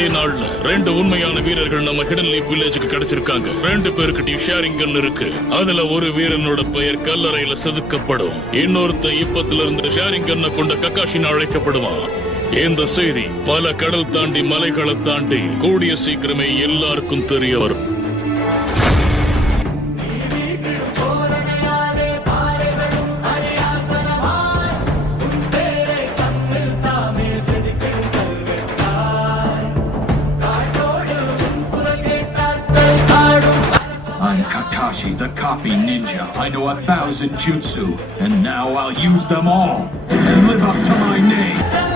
அதே நாள்ல 2 உண்மையான வீரர்கள் நம்ம ஹிடன் லீஃப் வில்லேஜுக்கு கிடைச்சிருக்காங்க. 2 பேருக்கிட்டையும் ஷேரிங் கன் இருக்கு. அதுல ஒரு வீரனோட பெயர் கல்லறையில செதுக்கப்படும். இன்னொருத்த இப்பத்துல இருந்து ஷேரிங் கன்னை கொண்ட கக்காஷின்னு அழைக்கப்படுவான். இந்த செய்தி பல கடல் தாண்டி மலைகளை தாண்டி கூடிய சீக்கிரமே எல்லாருக்கும் தெரிய வரும். I'm Kakashi, the copy ninja. I know 1,000 jutsu, and now I'll use them all and live up to my name.